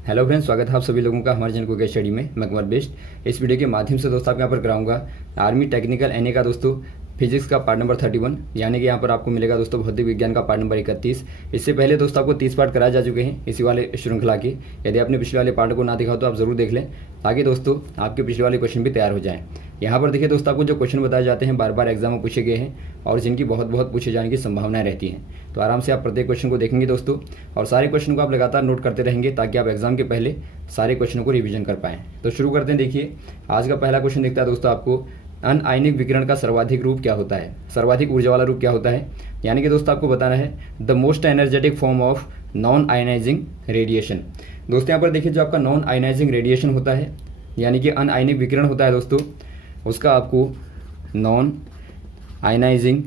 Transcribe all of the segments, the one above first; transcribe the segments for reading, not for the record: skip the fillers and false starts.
Hello friends, स्वागत है आप सभी लोगों का हमारे चैनल को स्टडी में। मैं कुमार बेस्ट। इस वीडियो के माध्यम से दोस्तों आपके यहाँ पर कराऊंगा आर्मी टेक्निकल एनए का दोस्तों फिजिक्स का पार्ट नंबर 31, यानी कि यहाँ पर आपको मिलेगा दोस्तों भौतिक विज्ञान का पार्ट नंबर 31। इससे पहले दोस्तों आपको 30 पार्ट कराए जा चुके हैं इसी वाले श्रृंखला के। यदि आपने पिछले वाले पार्ट को ना देखा हो तो आप जरूर देख लें, ताकि दोस्तों आपके पिछले वाले क्वेश्चन भी तैयार हो जाएं। यहाँ पर देखिए दोस्तों, आपको जो क्वेश्चन बताए जाते हैं बार बार एग्जाम में पूछे गए हैं और जिनकी बहुत पूछे जाने की संभावनाएं रहती हैं। तो आराम से आप प्रत्येक क्वेश्चन को देखेंगे दोस्तों, और सारे क्वेश्चन को आप लगातार नोट करते रहेंगे ताकि आप एग्जाम के पहले सारे क्वेश्चनों को रिवीजन कर पाएं। तो शुरू करते हैं। देखिए आज का पहला क्वेश्चन दिखता है दोस्तों आपको, अनआयनिक विकिरण का सर्वाधिक रूप क्या होता है, सर्वाधिक ऊर्जा वाला रूप क्या होता है। यानी कि दोस्तों आपको बताना है the most energetic form of non ionising radiation. दोस्तों यहाँ पर देखिए, जो आपका नॉन आयनाइजिंग रेडिएशन होता है यानी कि अनआयनिक विकिरण होता है दोस्तों, उसका आपको नॉन आयनाइजिंग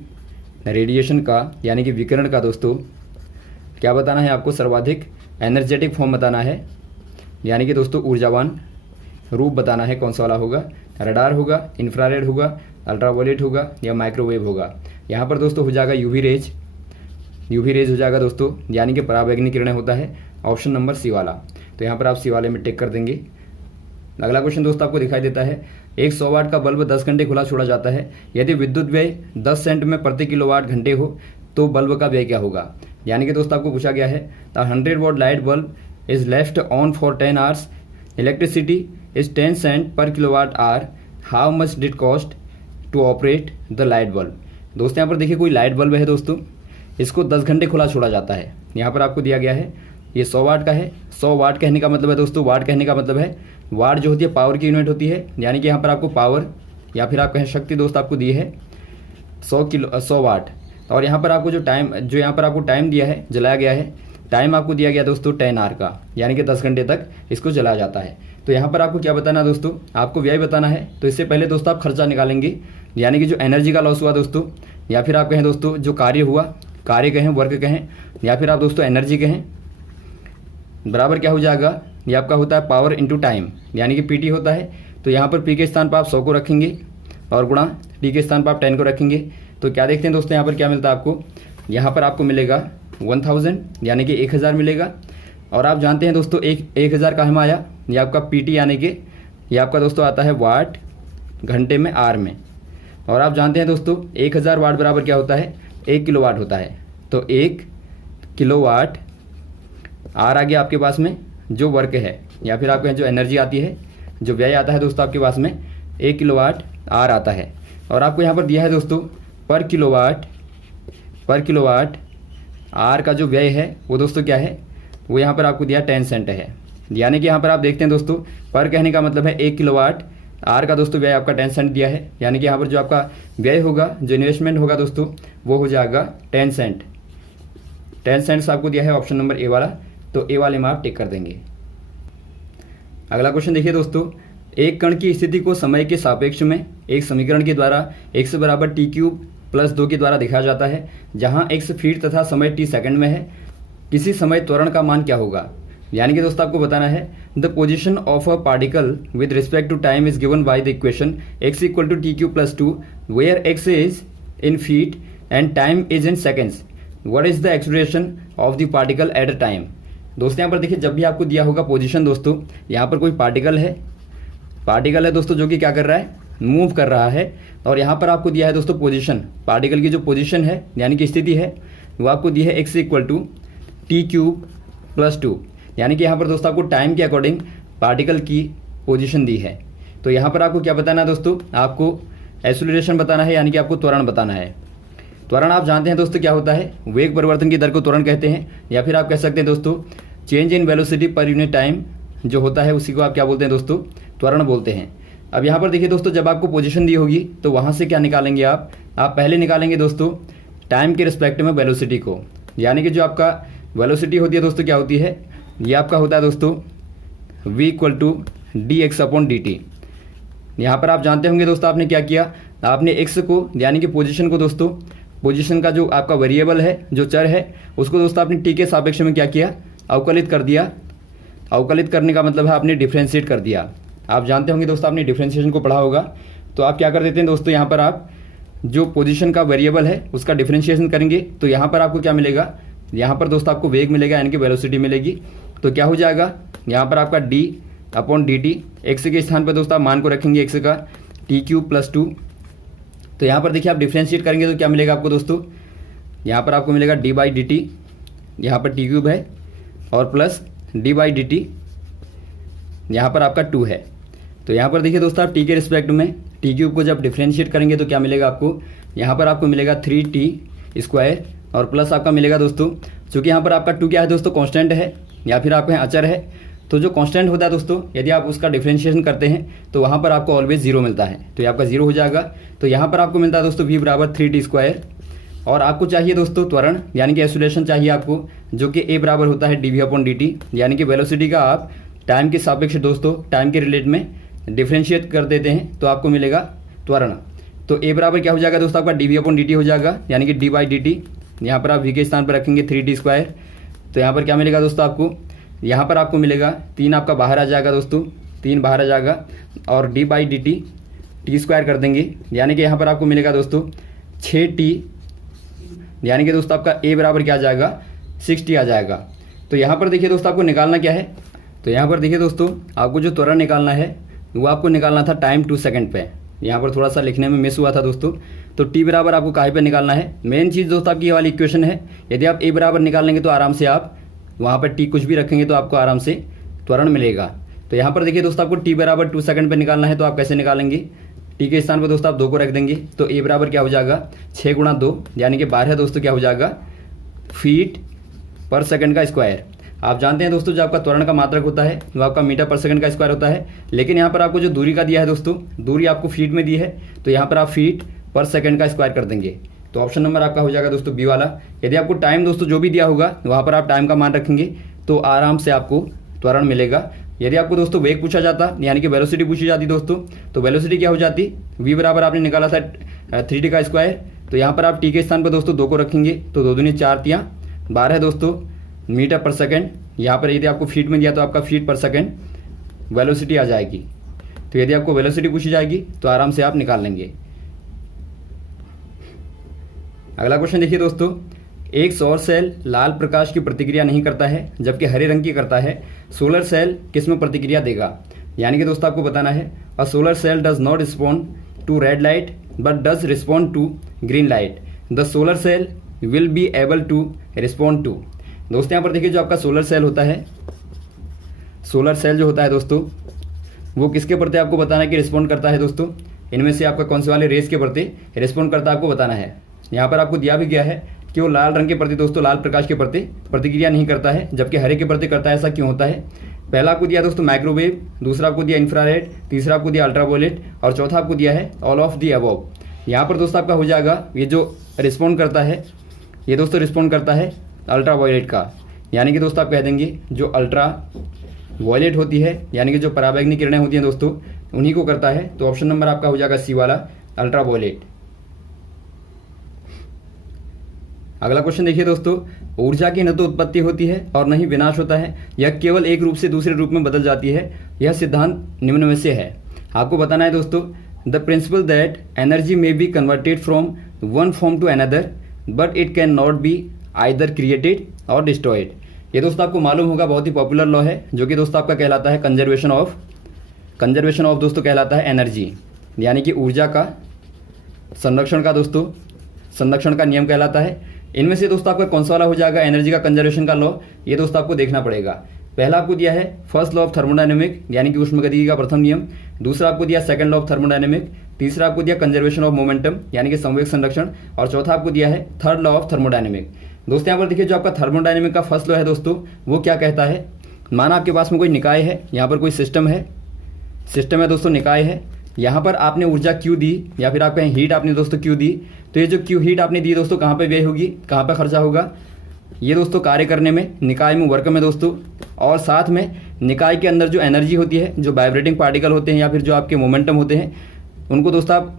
रेडिएशन का यानी कि विकिरण का दोस्तों क्या बताना है, आपको सर्वाधिक एनर्जेटिक फॉर्म बताना है, यानी कि दोस्तों ऊर्जावान रूप बताना है। कौन सा वाला होगा, रडार होगा, इंफ्रारेड होगा, अल्ट्रावायलेट होगा या माइक्रोवेव होगा। यहाँ पर दोस्तों हो जाएगा यूवी रेज हो जाएगा दोस्तों, यानी कि पराबैंगनी किरणें होता है, ऑप्शन नंबर सी वाला। तो यहाँ पर आप सी वाले में टिक कर देंगे। अगला क्वेश्चन दोस्तों आपको दिखाई देता है, एक 100 वाट का बल्ब 10 घंटे खुला छोड़ा जाता है, यदि विद्युत व्यय 10 सेंट में प्रति किलोवाट घंटे हो तो बल्ब का व्यय क्या होगा। यानी कि दोस्तों आपको पूछा गया है the 100 watt light bulb is left on for 10 hours, electricity is 10 cent per kilowatt hour, how much did cost to operate the light bulb. दोस्तों यहाँ पर देखिए कोई लाइट बल्ब है दोस्तों, इसको 10 घंटे खुला छोड़ा जाता है। यहाँ पर आपको दिया गया है ये 100 वाट का है। 100 वाट कहने का मतलब है दोस्तों, वाट कहने का मतलब है, वाट जो होती है पावर की यूनिट होती है, यानी कि यहाँ पर आपको पावर या फिर आप कहें शक्ति दोस्त आपको दी है 100 वाट। और यहाँ पर आपको जो यहाँ पर आपको टाइम दिया है, जलाया गया है, टाइम आपको दिया गया दोस्तों 10 आवर का, यानी कि 10 घंटे तक इसको जलाया जाता है। तो यहाँ पर आपको क्या बताना है दोस्तों, आपको व्यय बताना है। तो इससे पहले दोस्तों आप खर्चा निकालेंगे, यानी कि जो एनर्जी का लॉस हुआ दोस्तों, या फिर आप कहें दोस्तों जो कार्य हुआ, कार्य कहें, वर्क कहें, या फिर आप दोस्तों एनर्जी कहें, बराबर क्या हो जाएगा, ये आपका होता है पावर इंटू टाइम, यानी कि पीटी होता है। तो यहाँ पर पी के स्थान पर आप 100 को रखेंगे और गुणा टी के स्थान पर आप 10 को रखेंगे। तो क्या देखते हैं दोस्तों, यहाँ पर क्या मिलता है आपको, यहाँ पर आपको मिलेगा 1000 यानी कि 1000 मिलेगा। और आप जानते हैं दोस्तों 1000 कहाँ में आया, ये आपका पीटी यानी कि ये आपका दोस्तों आता है वाट घंटे में आर में। और आप जानते हैं दोस्तों 1000 वाट बराबर क्या होता है, 1 किलोवाट होता है। तो 1 किलोवाट आर आ गया आपके पास में जो वर्क है, या फिर आपके जो एनर्जी आती है, जो व्यय आता है दोस्तों आपके पास में 1 किलोवाट आर आता है। और आपको यहाँ पर दिया है दोस्तों पर किलोवाट आर का जो व्यय है वो दोस्तों क्या है, वो यहाँ पर आपको दिया 10 सेंट है। यानी कि यहाँ पर आप देखते हैं दोस्तों, पर कहने का मतलब है 1 किलोवाट आर का दोस्तों व्यय आपका 10 सेंट दिया है, यानी कि यहाँ पर जो आपका व्यय होगा, जो इन्वेस्टमेंट होगा दोस्तों, वो हो जाएगा 10 सेंट। 10 सेंट्स आपको दिया है ऑप्शन नंबर ए वाला। तो ए वाले में आप टिक कर देंगे। अगला क्वेश्चन देखिए दोस्तों, एक कण की स्थिति को समय के सापेक्ष में एक समीकरण के द्वारा x बराबर टी क्यूब प्लस 2 के द्वारा दिखाया जाता है, जहां x फीट तथा समय t सेकंड में है। किसी समय त्वरण का मान क्या होगा। यानी कि दोस्तों आपको बताना है the position of a particle with respect to time is given by the equation x equal to t cube plus 2 where x is in feet and time is in seconds. What is the acceleration of the particle at a time. दोस्तों यहाँ पर देखिए, जब भी आपको दिया होगा position दोस्तों, यहाँ पर कोई पार्टिकल है दोस्तों जो कि क्या कर रहा है, मूव कर रहा है। और यहाँ पर आपको दिया है दोस्तों पोजीशन, पार्टिकल की जो पोजीशन है यानी कि स्थिति है, वो आपको दी है x equal to t cube plus 2, यानी कि यहाँ पर दोस्तों आपको टाइम के अकॉर्डिंग पार्टिकल की पोजीशन दी है। तो यहाँ पर आपको क्या बताना है दोस्तों, आपको एक्सेलरेशन बताना है, यानी कि आपको त्वरण बताना है। त्वरण आप जानते हैं दोस्तों क्या होता है, वेग परिवर्तन की दर को त्वरण कहते हैं, या फिर आप कह सकते हैं दोस्तों change in velocity per unit time जो होता है उसी को आप क्या बोलते हैं दोस्तों, त्वरण बोलते हैं। अब यहाँ पर देखिए दोस्तों, जब आपको पोजीशन दी होगी तो वहाँ से क्या निकालेंगे आप पहले निकालेंगे दोस्तों टाइम के रिस्पेक्ट में वेलोसिटी को, यानी कि जो आपका वेलोसिटी होती है दोस्तों क्या होती है, ये आपका होता है दोस्तों v equal to d x upon d t. यहाँ पर आप जानते होंगे दोस्तों आपने क्या किया, आपने x को यानी कि पोजीशन को दोस्तों, पोजीशन का जो आपका वेरिएबल है, जो चर है, उसको दोस्तों आपने t के सापेक्ष में क्या किया, अवकलित कर दिया। अवकलित करने का मतलब है आपने डिफ्रेंशिएट कर दिया। आप जानते होंगे दोस्तों आपने डिफ्रेंशिएशन को पढ़ा होगा। तो आप क्या कर देते हैं दोस्तों, यहाँ पर आप जो पोजीशन का वेरिएबल है उसका डिफ्रेंशिएशन करेंगे। तो यहाँ पर आपको क्या मिलेगा, यहाँ पर दोस्तों आपको वेग मिलेगा, यानी कि वेलोसिटी मिलेगी। तो क्या हो जाएगा, यहाँ पर आपका D upon d T, x के स्थान पर दोस्तों आप मान को रखेंगे एक्स का टी क्यूब प्लस 2। तो यहाँ पर देखिए आप डिफ्रेंशिएट करेंगे तो क्या मिलेगा आपको दोस्तों, यहाँ पर आपको मिलेगा डी बाई डी टी, यहाँ पर टी क्यूब है और plus D by D t, यहाँ पर आपका 2 है। तो यहाँ पर देखिए दोस्तों आप टी के रिस्पेक्ट में टी क्यूब को जब डिफ्रेंशिएट करेंगे तो क्या मिलेगा आपको, यहाँ पर आपको मिलेगा 3t² और प्लस आपका मिलेगा दोस्तों, चूँकि यहाँ पर आपका 2 क्या है दोस्तों, कांस्टेंट है या फिर आपके यहाँ अचर है। तो जो कांस्टेंट होता है दोस्तों, यदि आप उसका डिफ्रेंशिएशन करते हैं तो वहाँ पर आपको ऑलवेज 0 मिलता है, तो ये आपका 0 हो जाएगा। तो यहाँ पर आपको मिलता है दोस्तों v बराबर 3t²। और आपको चाहिए दोस्तों त्वरण यानी कि एक्सीलरेशन चाहिए आपको, जो कि a बराबर होता है dv अपॉन dt, यानी कि वेलोसिटी का आप टाइम के सापेक्ष दोस्तों टाइम के रिलेट में डिफ्रेंशिएट कर देते हैं तो आपको मिलेगा त्वरण। तो a बराबर क्या हो जाएगा दोस्तों, आपका dv अपॉन dt हो जाएगा, यानी कि d बाई डी टी, यहाँ पर आप v के स्थान पर रखेंगे 3t²। तो यहाँ पर क्या मिलेगा दोस्तों आपको, यहाँ पर आपको मिलेगा 3 आपका बाहर आ जाएगा दोस्तों, 3 बाहर आ जाएगा और d by D T t² कर देंगे, यानी कि यहाँ पर आपको मिलेगा दोस्तों 6t, यानी कि दोस्तों आपका a बराबर क्या आ जाएगा 6t आ जाएगा। तो यहाँ पर देखिए दोस्तों आपको निकालना क्या है, तो यहाँ पर देखिए दोस्तों आपको जो त्वरण निकालना है वो आपको निकालना था टाइम 2 सेकंड पे। यहाँ पर थोड़ा सा लिखने में मिस हुआ था दोस्तों। तो t बराबर आपको काहे पे निकालना है, मेन चीज़ दोस्तों आपकी ये वाली इक्वेशन है। यदि आप a बराबर निकाल लेंगे तो आराम से आप वहाँ पर t कुछ भी रखेंगे तो आपको आराम से त्वरण मिलेगा। तो यहाँ पर देखिए दोस्तों आपको t बराबर 2 सेकंड पे निकालना है, तो आप कैसे निकालेंगे, t के स्थान पर दोस्तों आप 2 को रख देंगे। तो a बराबर क्या हो जाएगा 6 गुणा 2 यानी कि 12 दोस्तों क्या हो जाएगा फीट पर सेकंड का स्क्वायर। आप जानते हैं दोस्तों जो आपका त्वरण का मात्रक होता है वो आपका मीटर पर सेकंड का स्क्वायर होता है, लेकिन यहाँ पर आपको जो दूरी का दिया है दोस्तों, दूरी आपको फीट में दी है, तो यहाँ पर आप फीट पर सेकंड का स्क्वायर कर देंगे। तो ऑप्शन नंबर आपका हो जाएगा दोस्तों बी वाला। यदि आपको टाइम दोस्तों जो भी दिया होगा वहाँ पर आप टाइम का मान रखेंगे तो आराम से आपको त्वरण मिलेगा। यदि आपको दोस्तों वेग पूछा जाता यानी कि वेलोसिटी पूछी जाती दोस्तों, तो वेलोसिटी क्या हो जाती, v बराबर आपने निकाला था 3t का स्क्वायर, तो यहाँ पर आप t के स्थान पर दोस्तों 2 को रखेंगे तो 2 दूनी 4 तियाँ 12 दोस्तों मीटर पर सेकंड। यहाँ पर यदि आपको फीट में दिया तो आपका फीट पर सेकंड वेलोसिटी आ जाएगी। तो यदि आपको वेलोसिटी पूछी जाएगी तो आराम से आप निकाल लेंगे। अगला क्वेश्चन देखिए दोस्तों, एक सौर सेल लाल प्रकाश की प्रतिक्रिया नहीं करता है जबकि हरे रंग की करता है, सोलर सेल किस में प्रतिक्रिया देगा। यानी कि दोस्तों आपको बताना है a solar cell does not respond to red light but does respond to green light, the solar cell will be able to respond to. दोस्तों यहाँ पर देखिए जो आपका सोलर सेल होता है, सोलर सेल जो होता है दोस्तों वो किसके प्रति आपको बताना है कि रिस्पॉन्ड करता है दोस्तों, इनमें से आपका कौन से वाले रेस के प्रति रिस्पॉन्ड करता है आपको बताना है। यहाँ पर आपको दिया भी गया है कि वो लाल रंग के प्रति दोस्तों लाल प्रकाश के प्रति प्रतिक्रिया नहीं करता है जबकि हरे के प्रति करता है। ऐसा क्यों होता है, पहला आपको दिया दोस्तों माइक्रोवेव, दूसरा आपको दिया इंफ्रारेड, तीसरा आपको दिया अल्ट्रावायलेट और चौथा आपको दिया है ऑल ऑफ दी अबव। यहाँ पर दोस्तों आपका हो जाएगा ये जो रिस्पॉन्ड करता है ये दोस्तों रिस्पॉन्ड करता है अल्ट्रावायलेट का, यानी कि दोस्तों आप कह देंगे जो अल्ट्रा वायलेट होती है यानी कि जो पराबैंगनी किरणें होती हैं दोस्तों उन्हीं को करता है। तो ऑप्शन नंबर आपका हो जाएगा सी वाला अल्ट्रावायलेट। अगला क्वेश्चन देखिए दोस्तों, ऊर्जा की न तो उत्पत्ति होती है और न ही विनाश होता है, यह केवल एक रूप से दूसरे रूप में बदल जाती है। यह सिद्धांत निम्न में से है। आपको बताना है दोस्तों the principle that energy may be converted from one form to another but it can not be either created और डिस्ट्रॉयड। ये दोस्तों आपको मालूम होगा बहुत ही पॉपुलर लॉ है जो कि दोस्तों आपका कहलाता है कंजर्वेशन ऑफ दोस्तों कहलाता है एनर्जी, यानी कि ऊर्जा का संरक्षण का दोस्तों संरक्षण का नियम कहलाता है। इनमें से दोस्तों आपका कौन सा वाला हो जाएगा एनर्जी का कंजर्वेशन का लॉ, ये दोस्तों आपको देखना पड़ेगा। पहला आपको दिया है फर्स्ट लॉ ऑफ थर्मोडायनेमिक यानी कि ऊष्मगतिकी का प्रथम नियम, दूसरा आपको दिया सेकंड लॉ ऑफ थर्मोडायनेमिक, तीसरा आपको दिया कंजर्वेशन ऑफ मोमेंटम यानी कि संवेग संरक्षण, और चौथा आपको दिया है थर्ड लॉ ऑफ थर्मोडायनेमिक। दोस्तों यहाँ पर देखिए जो आपका थर्मोडायनेमिक का फर्स्ट लॉ है दोस्तों वो क्या कहता है, माना आपके पास में कोई निकाय है, यहाँ पर कोई सिस्टम है दोस्तों निकाय है, यहाँ पर आपने ऊर्जा क्यू दी या फिर आप कहें हीट आपने दोस्तों क्यू दी, तो ये जो क्यू हीट आपने दी दोस्तों कहाँ पे व्यय होगी, कहाँ पे खर्चा होगा, ये दोस्तों कार्य करने में निकाय में वर्क में दोस्तों, और साथ में निकाय के अंदर जो एनर्जी होती है, जो वाइब्रेटिंग पार्टिकल होते हैं या फिर जो आपके मोमेंटम होते हैं उनको दोस्तों आप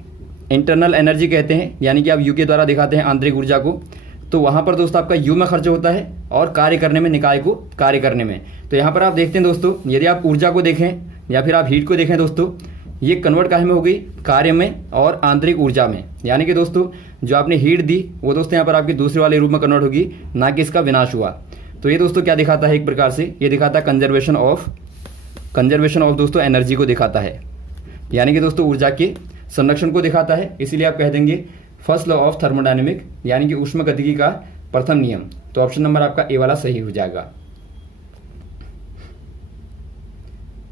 इंटरनल एनर्जी कहते हैं, यानी कि आप यू के द्वारा दिखाते हैं आंतरिक ऊर्जा को। तो वहाँ पर दोस्तों आपका यू में खर्च होता है और कार्य करने में निकाय को कार्य करने में। तो यहाँ पर आप देखते हैं दोस्तों यदि आप ऊर्जा को देखें या फिर आप हीट को देखें दोस्तों, ये कन्वर्ट काहे में हो गई, कार्य में और आंतरिक ऊर्जा में, यानी कि दोस्तों जो आपने हीट दी वो दोस्तों यहाँ पर आपकी दूसरे वाले रूप में कन्वर्ट होगी, ना कि इसका विनाश हुआ। तो ये दोस्तों क्या दिखाता है, एक प्रकार से ये दिखाता है कंजर्वेशन ऑफ दोस्तों एनर्जी को दिखाता है, यानी कि दोस्तों ऊर्जा के संरक्षण को दिखाता है। इसीलिए आप कह देंगे फर्स्ट लॉ ऑफ थर्मोडायनेमिक, यानी कि ऊष्मगतिकी का प्रथम नियम। तो ऑप्शन नंबर आपका ए वाला सही हो जाएगा।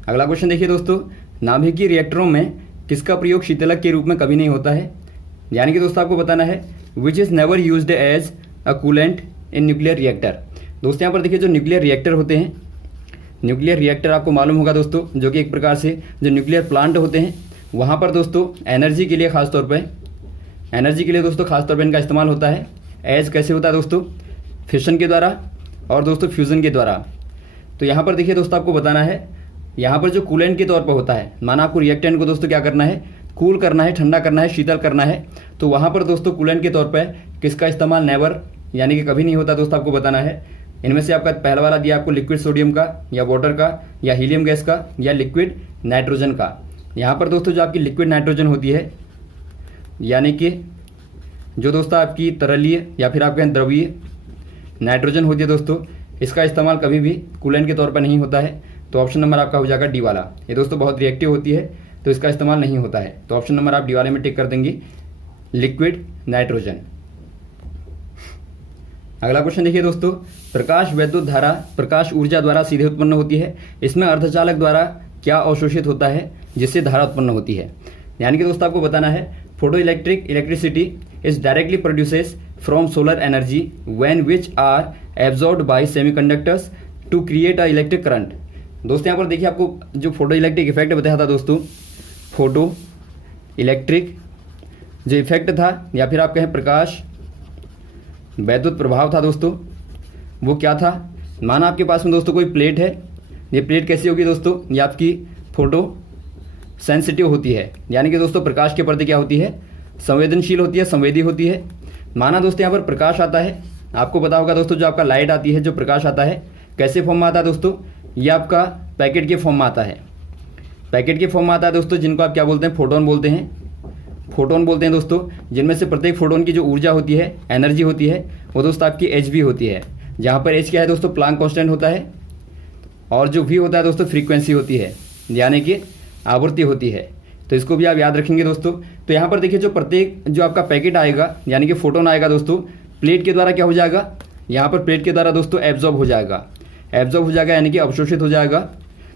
अगला क्वेश्चन देखिए दोस्तों, नाभिकीय रिएक्टरों में किसका प्रयोग शीतलक के रूप में कभी नहीं होता है, यानी कि दोस्तों आपको बताना है which is never used as a coolant in nuclear reactor. दोस्तों यहाँ पर देखिए जो न्यूक्लियर रिएक्टर होते हैं, न्यूक्लियर रिएक्टर आपको मालूम होगा दोस्तों, जो कि एक प्रकार से जो न्यूक्लियर प्लांट होते हैं वहाँ पर दोस्तों एनर्जी के लिए खासतौर पर इनका इस्तेमाल होता है। एज कैसे होता है दोस्तों, फिशन के द्वारा और दोस्तों फ्यूज़न के द्वारा। तो यहाँ पर देखिए दोस्तों आपको बताना है, यहाँ पर जो कूलेंट के तौर पर होता है, माना आपको रिएक्टेंट को दोस्तों क्या करना है, कूल करना है, ठंडा करना है, शीतल करना है, तो वहाँ पर दोस्तों कूलेंट के तौर पर किसका इस्तेमाल नेवर, यानी कि कभी नहीं होता दोस्तों। आपको बताना है इनमें से आपका पहला वाला दिया आपको लिक्विड सोडियम का या वाटर का या हीलियम गैस का या लिक्विड नाइट्रोजन का। यहाँ पर दोस्तों जो आपकी लिक्विड नाइट्रोजन होती है, यानी कि जो दोस्तों आपकी तरलीय या फिर आप कहें द्रवीय नाइट्रोजन होती है दोस्तों, इसका इस्तेमाल कभी भी कूलेंट के तौर पर नहीं होता है। तो ऑप्शन नंबर आपका हो जाएगा डी वाला। ये दोस्तों बहुत रिएक्टिव होती है तो इसका इस्तेमाल नहीं होता है। तो ऑप्शन नंबर आप डी वाले में टिक कर देंगे, लिक्विड नाइट्रोजन। अगला क्वेश्चन देखिए दोस्तों, प्रकाश वैद्युत धारा प्रकाश ऊर्जा द्वारा सीधे उत्पन्न होती है, इसमें अर्धचालक द्वारा क्या अवशोषित होता है जिससे धारा उत्पन्न होती है, यानी कि दोस्तों आपको बताना है photo electricity is directly produces from solar energy when which are absorbed by semiconductors to create a electric current. दोस्तों यहाँ पर देखिए आपको जो फोटो इलेक्ट्रिक इफेक्ट बताया था दोस्तों, फोटो इलेक्ट्रिक जो इफेक्ट था या फिर आप कहें प्रकाश वैद्युत प्रभाव था दोस्तों, वो क्या था। माना आपके पास में दोस्तों कोई प्लेट है, ये प्लेट कैसी होगी दोस्तों, ये आपकी फोटो सेंसिटिव होती है, यानी कि दोस्तों प्रकाश के प्रति क्या होती है, संवेदनशील होती है, संवेदी होती है। माना दोस्तों यहाँ पर प्रकाश आता है, आपको पता होगा दोस्तों जो आपका लाइट आती है, जो प्रकाश आता है कैसे फॉर्म में आता है दोस्तों, ये आपका पैकेट के फॉर्म में आता है, पैकेट के फॉर्म में आता है दोस्तों, जिनको आप क्या बोलते हैं, फोटोन बोलते हैं दोस्तों, जिनमें से प्रत्येक फोटोन की जो ऊर्जा होती है, एनर्जी होती है, वो दोस्तों आपकी एच वी होती है, जहाँ पर एच क्या है दोस्तों, प्लांक कांस्टेंट होता है, और जो वी होता है दोस्तों फ्रीक्वेंसी होती है, यानी कि आवृत्ति होती है। तो इसको भी आप याद रखेंगे दोस्तों। तो यहाँ पर देखिए जो प्रत्येक जो आपका पैकेट आएगा, यानी कि फोटोन आएगा दोस्तों, प्लेट के द्वारा क्या हो जाएगा, यहाँ पर प्लेट के द्वारा दोस्तों एब्जॉर्ब हो जाएगा, यानी कि अवशोषित हो जाएगा।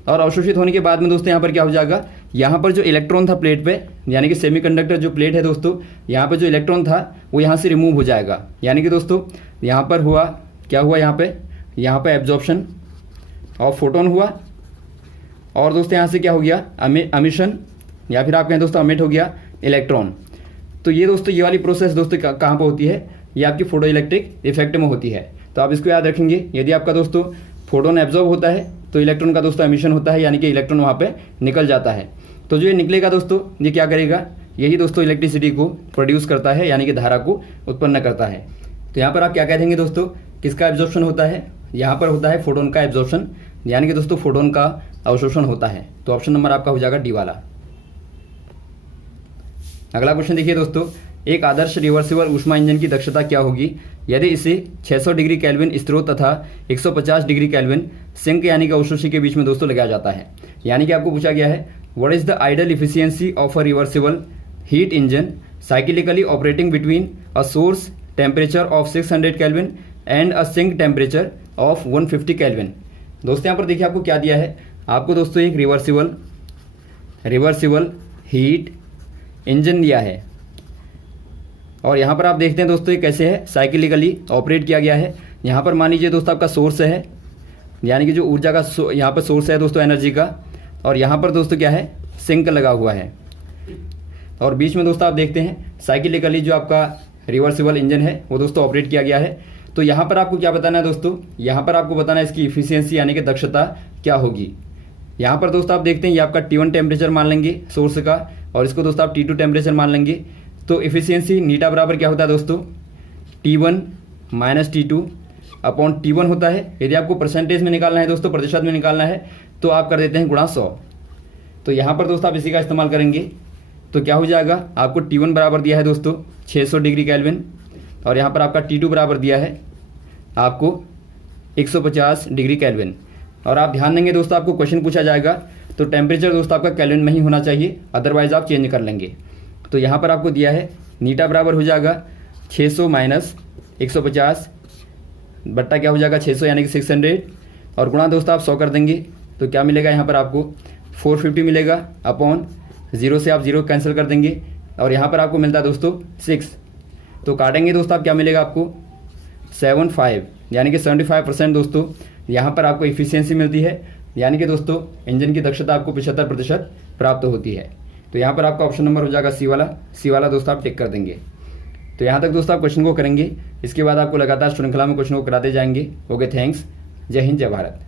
और अवशोषित होने के बाद में दोस्तों यहाँ पर क्या हो जाएगा, यहाँ पर जो इलेक्ट्रॉन था प्लेट पे, यानी कि सेमीकंडक्टर जो प्लेट है दोस्तों, यहाँ पर जो इलेक्ट्रॉन था वो यहाँ से रिमूव हो जाएगा, यानी कि दोस्तों यहाँ पर हुआ क्या हुआ, यहाँ पे एब्जॉर्प्शन ऑफ फोटोन हुआ, और दोस्तों यहाँ से क्या हो गया, अमिशन या फिर आप कहें दोस्तों अमिट हो गया इलेक्ट्रॉन। तो ये दोस्तों ये वाली प्रोसेस दोस्तों कहाँ पर होती है, ये आपकी फोटो इलेक्ट्रिक इफेक्ट में होती है। तो आप इसको याद रखेंगे, यदि आपका दोस्तों फोटोन एब्जॉर्ब होता है तो इलेक्ट्रॉन का दोस्तों एमिशन होता है, यानी कि इलेक्ट्रॉन वहाँ पे निकल जाता है। तो जो ये निकलेगा दोस्तों, ये क्या करेगा, यही दोस्तों इलेक्ट्रिसिटी को प्रोड्यूस करता है, यानी कि धारा को उत्पन्न करता है। तो यहाँ पर आप क्या कह देंगे दोस्तों, किसका एब्जॉर्प्शन होता है, यहाँ पर होता है फोटोन का एब्जॉर्प्शन, यानी कि दोस्तों फोटोन का अवशोषण होता है। तो ऑप्शन नंबर आपका हो जाएगा डी वाला। अगला क्वेश्चन देखिए दोस्तों, एक आदर्श रिवर्सिबल ऊष्मा इंजन की दक्षता क्या होगी यदि इसे 600 डिग्री केल्विन स्रोत तथा 150 डिग्री केल्विन सिंक यानी कि अवशोषी के बीच में दोस्तों लगाया जाता है। यानी कि आपको पूछा गया है what is the ideal efficiency of a reversible heat engine cyclically operating between a source temperature of 600 kelvin and a sink temperature of 150 kelvin. दोस्तों यहाँ पर देखिए आपको क्या दिया है, आपको दोस्तों एक रिवर्सिबल हीट इंजन दिया है, और यहाँ पर आप देखते हैं दोस्तों ये कैसे है, साइक्लिकली ऑपरेट किया गया है। यहाँ पर मान लीजिए दोस्तों आपका सोर्स है, यानी कि जो ऊर्जा का यहाँ पर सोर्स है दोस्तों एनर्जी का, और यहाँ पर दोस्तों क्या है, सिंक लगा हुआ है, और बीच में दोस्तों आप देखते हैं साइक्लिकली जो आपका रिवर्सिबल इंजन है वो दोस्तों ऑपरेट किया गया है। तो यहाँ पर आपको क्या बताना है दोस्तों, यहाँ पर आपको बताना है इसकी इफिशियंसी यानी कि दक्षता क्या होगी। यहाँ पर दोस्तों आप देखते हैं ये आपका T1 टेम्परेचर मान लेंगे सोर्स का, और इसको दोस्तों आप T2 टेम्परेचर मान लेंगे। तो इफिशियंसी नीटा बराबर क्या होता है दोस्तों, T1 minus T2 upon T1 होता है। यदि आपको परसेंटेज में निकालना है दोस्तों, प्रतिशत में निकालना है, तो आप कर देते हैं गुणा 100। तो यहाँ पर दोस्तों आप इसी का इस्तेमाल करेंगे, तो क्या हो जाएगा, आपको T1 बराबर दिया है दोस्तों 600 डिग्री केल्विन, और यहाँ पर आपका T2 बराबर दिया है आपको 150 डिग्री केल्विन। और आप ध्यान देंगे दोस्तों, आपको क्वेश्चन पूछा जाएगा तो टेम्परेचर दोस्तों आपका केल्विन में ही होना चाहिए, अदरवाइज आप चेंज कर लेंगे। तो यहाँ पर आपको दिया है नीटा बराबर हो जाएगा 600 माइनस 150 बट्टा क्या हो जाएगा 600 यानी कि 600 और गुणा दोस्तों आप 100 कर देंगे तो क्या मिलेगा यहाँ पर आपको 450 मिलेगा अपॉन 0 से आप 0 कैंसिल कर देंगे और यहाँ पर आपको मिलता है दोस्तों 6। तो काटेंगे दोस्तों आप क्या मिलेगा आपको 75 यानी कि 75% दोस्तों यहाँ पर आपको इफिशियंसी मिलती है, यानी कि दोस्तों इंजन की दक्षता आपको 75% प्राप्त होती है। तो यहाँ पर आपका ऑप्शन नंबर हो जाएगा सी वाला दोस्तों आप टिक कर देंगे। तो यहाँ तक दोस्तों आप क्वेश्चन को करेंगे, इसके बाद आपको लगातार श्रृंखला में क्वेश्चन को कराते जाएंगे। Okay, thanks. जय हिंद, जय भारत।